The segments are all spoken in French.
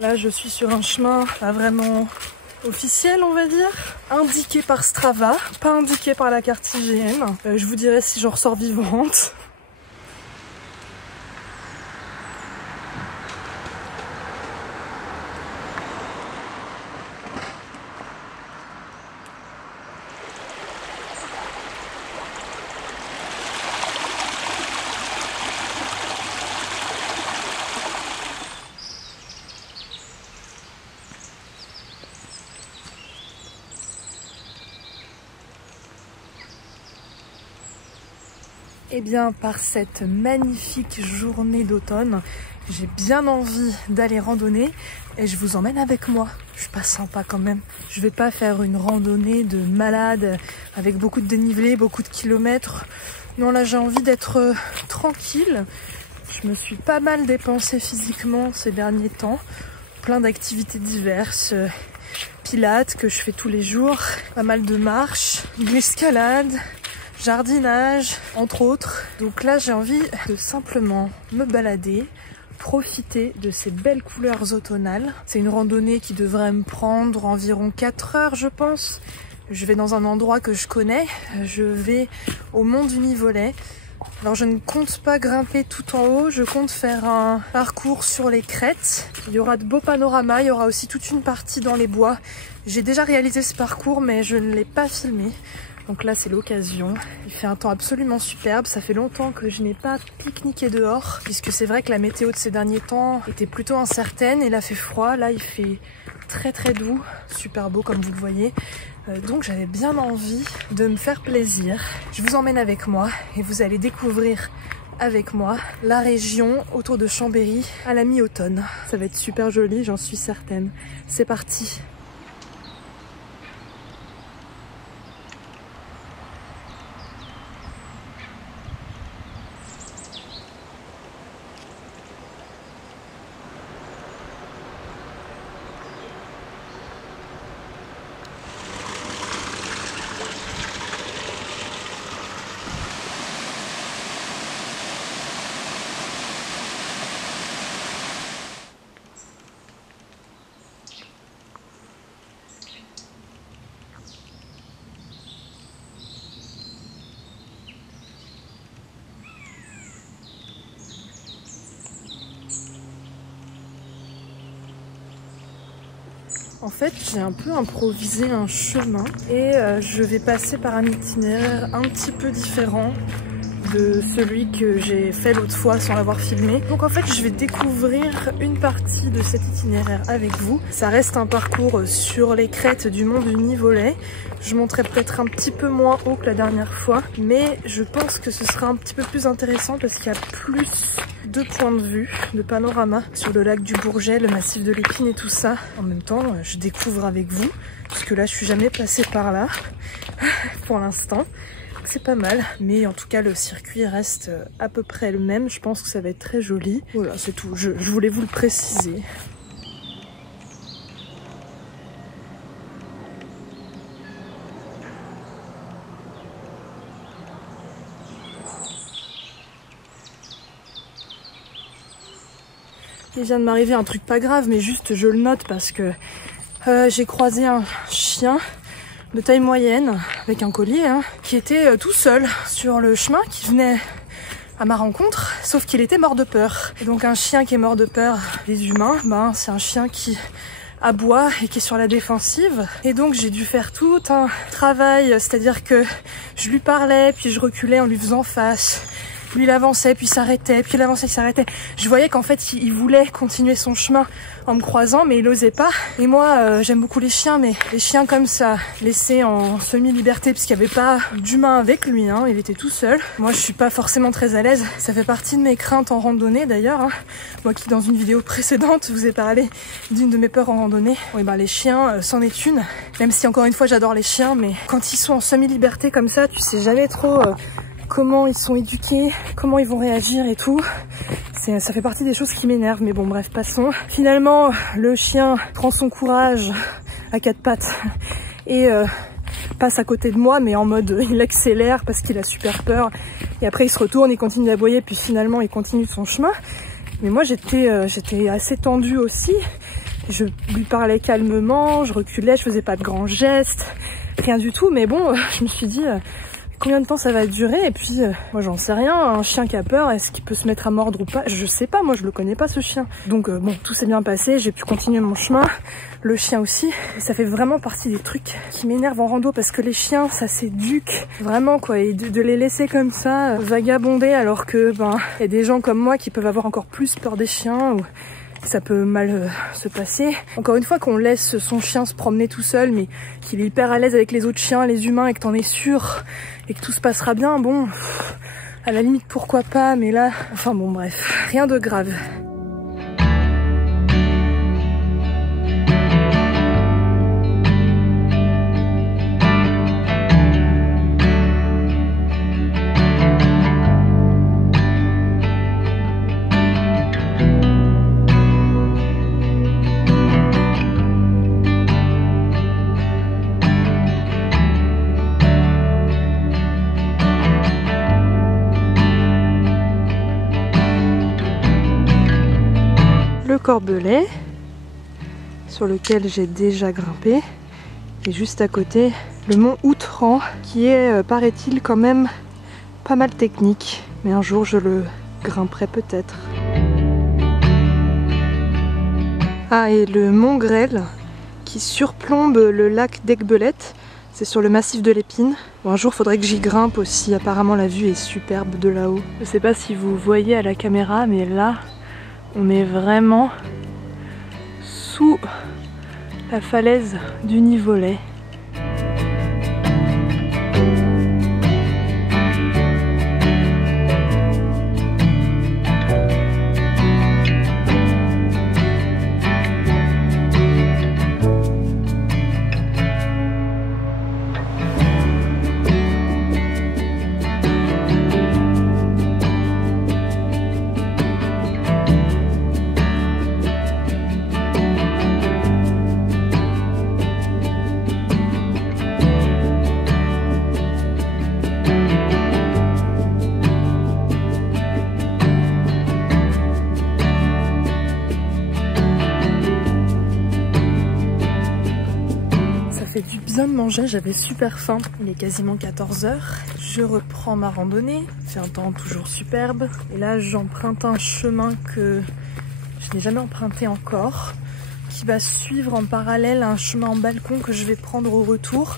Là, je suis sur un chemin pas vraiment officiel, on va dire, indiqué par Strava, pas indiqué par la carte IGN. Je vous dirai si j'en ressors vivante. Eh bien, par cette magnifique journée d'automne, j'ai bien envie d'aller randonner et je vous emmène avec moi. Je suis pas sympa quand même. Je vais pas faire une randonnée de malade avec beaucoup de dénivelé, beaucoup de kilomètres. Non, là j'ai envie d'être tranquille. Je me suis pas mal dépensée physiquement ces derniers temps. Plein d'activités diverses. Pilates que je fais tous les jours. Pas mal de marches, de l'escalade. Jardinage, entre autres. Donc là, j'ai envie de simplement me balader, profiter de ces belles couleurs automnales. C'est une randonnée qui devrait me prendre environ 4 heures, je pense. Je vais dans un endroit que je connais. Je vais au Mont du Nivolet. Alors je ne compte pas grimper tout en haut, je compte faire un parcours sur les crêtes. Il y aura de beaux panoramas, il y aura aussi toute une partie dans les bois. J'ai déjà réalisé ce parcours, mais je ne l'ai pas filmé. Donc là, c'est l'occasion. Il fait un temps absolument superbe. Ça fait longtemps que je n'ai pas pique-niqué dehors, puisque c'est vrai que la météo de ces derniers temps était plutôt incertaine. Il a fait froid. Là, il fait très très doux. Super beau, comme vous le voyez. Donc j'avais bien envie de me faire plaisir. Je vous emmène avec moi et vous allez découvrir avec moi la région autour de Chambéry à la mi-automne. Ça va être super joli, j'en suis certaine. C'est parti! En fait, j'ai un peu improvisé un chemin et je vais passer par un itinéraire un petit peu différent de celui que j'ai fait l'autre fois sans l'avoir filmé. Donc en fait, je vais découvrir une partie de cet itinéraire avec vous. Ça reste un parcours sur les crêtes du Mont du Nivolet. Je monterai peut-être un petit peu moins haut que la dernière fois, mais je pense que ce sera un petit peu plus intéressant parce qu'il y a plus de points de vue, de panorama sur le lac du Bourget, le massif de l'Épine et tout ça. En même temps, je découvre avec vous, parce que là, je suis jamais passée par là pour l'instant. C'est pas mal, mais en tout cas le circuit reste à peu près le même. Je pense que ça va être très joli. Voilà, c'est tout, je voulais vous le préciser. Il vient de m'arriver un truc pas grave, mais juste je le note parce que j'ai croisé un chien de taille moyenne, avec un collier, qui était tout seul sur le chemin, qui venait à ma rencontre, sauf qu'il était mort de peur. Et donc un chien qui est mort de peur des humains, c'est un chien qui aboie et qui est sur la défensive. Et donc j'ai dû faire tout un travail, c'est-à-dire que je lui parlais, puis je reculais en lui faisant face. Lui il avançait, puis s'arrêtait, puis il avançait, il s'arrêtait. Je voyais qu'en fait il voulait continuer son chemin en me croisant, mais il osait pas. Et moi j'aime beaucoup les chiens, mais les chiens comme ça, laissés en semi-liberté, parce qu'il n'y avait pas d'humain avec lui, il était tout seul. Moi je suis pas forcément très à l'aise, ça fait partie de mes craintes en randonnée d'ailleurs. Moi qui dans une vidéo précédente vous ai parlé d'une de mes peurs en randonnée. Oui les chiens c'en est une, même si encore une fois j'adore les chiens, mais quand ils sont en semi-liberté comme ça, tu sais jamais trop comment ils sont éduqués, comment ils vont réagir et tout. Ça fait partie des choses qui m'énervent, mais bon bref, passons. Finalement, le chien prend son courage à 4 pattes et passe à côté de moi, mais en mode il accélère parce qu'il a super peur. Et après il se retourne, il continue d'aboyer, puis finalement il continue son chemin. Mais moi j'étais assez tendue aussi. Je lui parlais calmement, je reculais, je faisais pas de grands gestes, rien du tout. Mais bon, je me suis dit combien de temps ça va durer. Et puis moi j'en sais rien, un chien qui a peur, est-ce qu'il peut se mettre à mordre ou pas? Je sais pas, moi je le connais pas ce chien. Donc bon, tout s'est bien passé, j'ai pu continuer mon chemin, le chien aussi. Et ça fait vraiment partie des trucs qui m'énervent en rando, parce que les chiens ça s'éduque vraiment quoi, et de les laisser comme ça vagabonder, alors que ben y a des gens comme moi qui peuvent avoir encore plus peur des chiens, ou ça peut mal se passer. Encore une fois, qu'on laisse son chien se promener tout seul, mais qu'il est hyper à l'aise avec les autres chiens, les humains, et que t'en es sûr, et que tout se passera bien, bon, à la limite pourquoi pas, mais là, enfin bon bref, rien de grave. Le Corbelais, sur lequel j'ai déjà grimpé, et juste à côté le mont Outran, qui est, paraît-il, quand même pas mal technique, mais un jour je le grimperai peut-être. Ah, et le mont Grêle, qui surplombe le lac d'Aiguebelette, c'est sur le massif de l'Épine. Bon, un jour faudrait que j'y grimpe aussi, apparemment la vue est superbe de là-haut. Je sais pas si vous voyez à la caméra, mais là on est vraiment sous la falaise du Nivolet. Du bien de manger, j'avais super faim, il est quasiment 14 h. Je reprends ma randonnée, il fait un temps toujours superbe, et là j'emprunte un chemin que je n'ai jamais emprunté encore, qui va suivre en parallèle un chemin en balcon que je vais prendre au retour,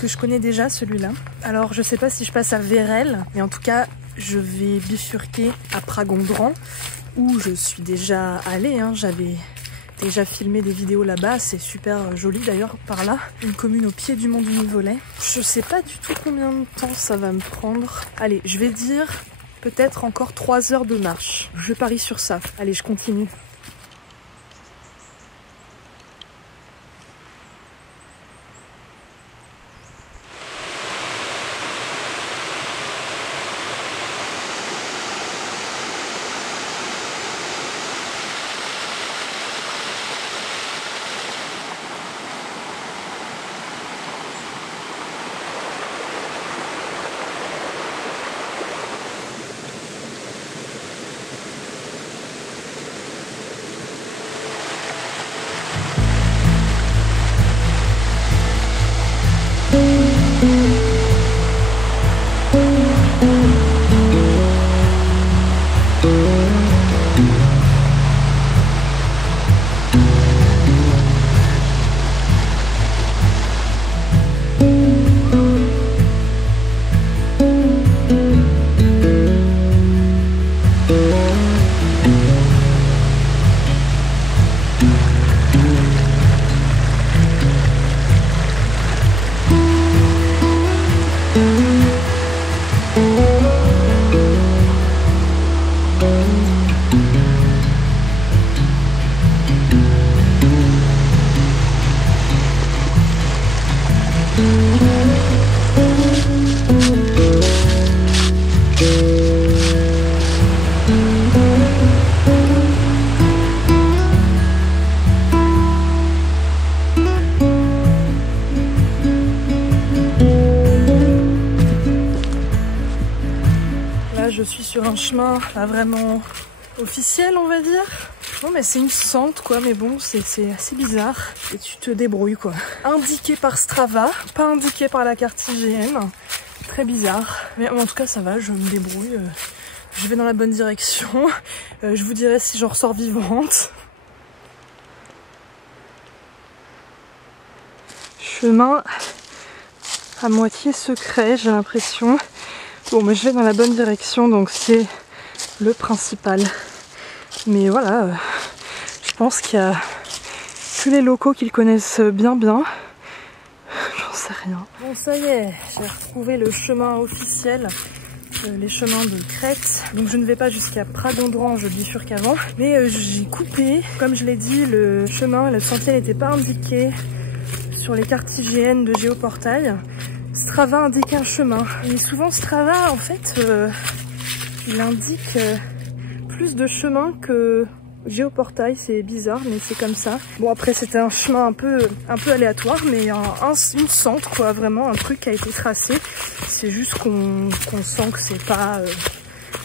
que je connais déjà celui-là. Alors je sais pas si je passe à Vérel, mais en tout cas je vais bifurquer à Pragondran, où je suis déjà allée, hein. J'avais déjà filmé des vidéos là-bas, c'est super joli d'ailleurs par là. Une commune au pied du mont du Nivolet. Je sais pas du tout combien de temps ça va me prendre. Allez, je vais dire peut-être encore 3 heures de marche. Je parie sur ça. Allez, je continue. Je suis sur un chemin pas vraiment officiel, on va dire. Non mais c'est une sente quoi, mais bon c'est assez bizarre et tu te débrouilles quoi. Indiqué par Strava, pas indiqué par la carte IGN, très bizarre. Mais en tout cas ça va, je me débrouille, je vais dans la bonne direction, je vous dirai si j'en ressors vivante. Chemin à moitié secret j'ai l'impression. Bon mais je vais dans la bonne direction donc c'est le principal. Mais voilà, je pense qu'il y a que les locaux qui le connaissent bien. J'en sais rien. Bon ça y est, j'ai retrouvé le chemin officiel, les chemins de crête. Donc je ne vais pas jusqu'à Pradondrange, je bifurque avant. Mais j'ai coupé, comme je l'ai dit, le chemin, le sentier n'était pas indiqué sur les cartes IGN de Géoportail. Strava indique un chemin. Et souvent Strava en fait, il indique... plus de chemin que Géoportail, c'est bizarre mais c'est comme ça. Bon après c'était un chemin un peu aléatoire mais une sente quoi, vraiment un truc qui a été tracé. C'est juste qu'on sent que c'est pas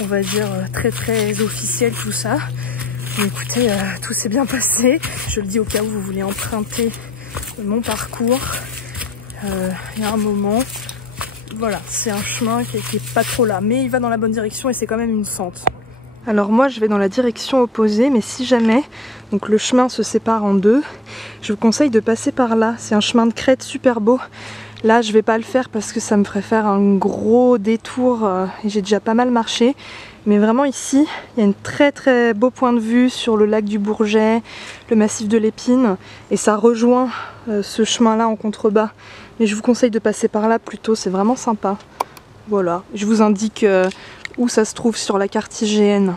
on va dire très officiel tout ça. Mais écoutez, tout s'est bien passé. Je le dis au cas où vous voulez emprunter mon parcours. Il y a un moment, voilà, c'est un chemin qui est pas trop là mais il va dans la bonne direction et c'est quand même une sente. Alors moi je vais dans la direction opposée, mais si jamais donc le chemin se sépare en deux, je vous conseille de passer par là. C'est un chemin de crête super beau. Là je vais pas le faire parce que ça me ferait faire un gros détour et j'ai déjà pas mal marché. Mais vraiment ici, il y a un très beau point de vue sur le lac du Bourget, le massif de l'Épine, et ça rejoint ce chemin là en contrebas. Mais je vous conseille de passer par là plutôt, c'est vraiment sympa. Voilà, je vous indique où ça se trouve sur la carte IGN.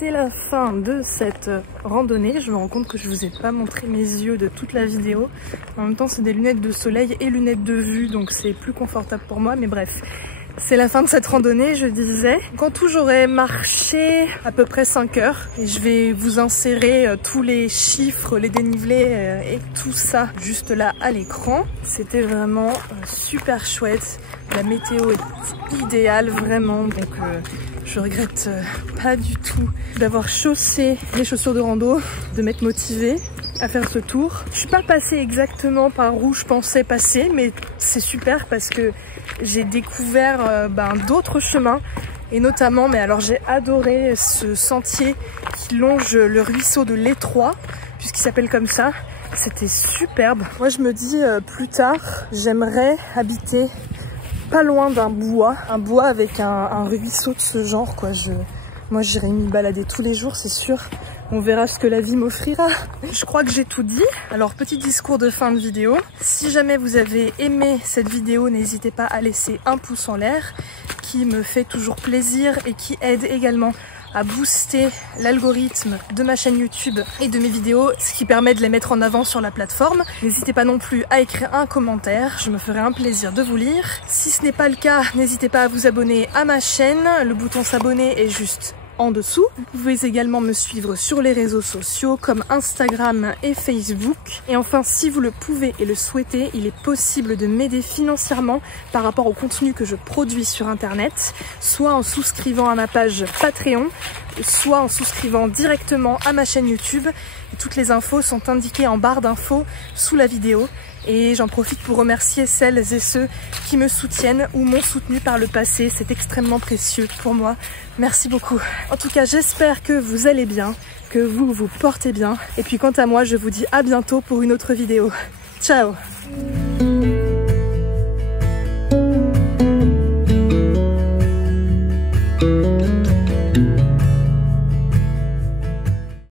C'est la fin de cette randonnée. Je me rends compte que je vous ai pas montré mes yeux de toute la vidéo. En même temps c'est des lunettes de soleil et lunettes de vue donc c'est plus confortable pour moi, mais bref. C'est la fin de cette randonnée, je disais. En tout, j'aurais marché à peu près 5 heures et je vais vous insérer tous les chiffres, les dénivelés et tout ça juste là à l'écran. C'était vraiment super chouette. La météo est idéale vraiment, donc je regrette pas du tout d'avoir chaussé les chaussures de rando, de m'être motivée à faire ce tour. Je suis pas passée exactement par où je pensais passer, mais c'est super parce que j'ai découvert d'autres chemins et notamment, mais alors j'ai adoré ce sentier qui longe le ruisseau de l'Étroit puisqu'il s'appelle comme ça. C'était superbe. Moi je me dis plus tard j'aimerais habiter pas loin d'un bois, un bois avec un ruisseau de ce genre quoi. Moi j'irai m'y balader tous les jours c'est sûr. On verra ce que la vie m'offrira. Je crois que j'ai tout dit. Alors petit discours de fin de vidéo. Si jamais vous avez aimé cette vidéo, n'hésitez pas à laisser un pouce en l'air qui me fait toujours plaisir et qui aide également à booster l'algorithme de ma chaîne YouTube et de mes vidéos, ce qui permet de les mettre en avant sur la plateforme. N'hésitez pas non plus à écrire un commentaire, je me ferai un plaisir de vous lire. Si ce n'est pas le cas, n'hésitez pas à vous abonner à ma chaîne, le bouton s'abonner est juste en dessous. Vous pouvez également me suivre sur les réseaux sociaux comme Instagram et Facebook. Et enfin, si vous le pouvez et le souhaitez, il est possible de m'aider financièrement par rapport au contenu que je produis sur internet, soit en souscrivant à ma page Patreon, soit en souscrivant directement à ma chaîne YouTube. Et toutes les infos sont indiquées en barre d'infos sous la vidéo. Et j'en profite pour remercier celles et ceux qui me soutiennent ou m'ont soutenu par le passé. C'est extrêmement précieux pour moi. Merci beaucoup. En tout cas, j'espère que vous allez bien, que vous vous portez bien. Et puis quant à moi, je vous dis à bientôt pour une autre vidéo. Ciao!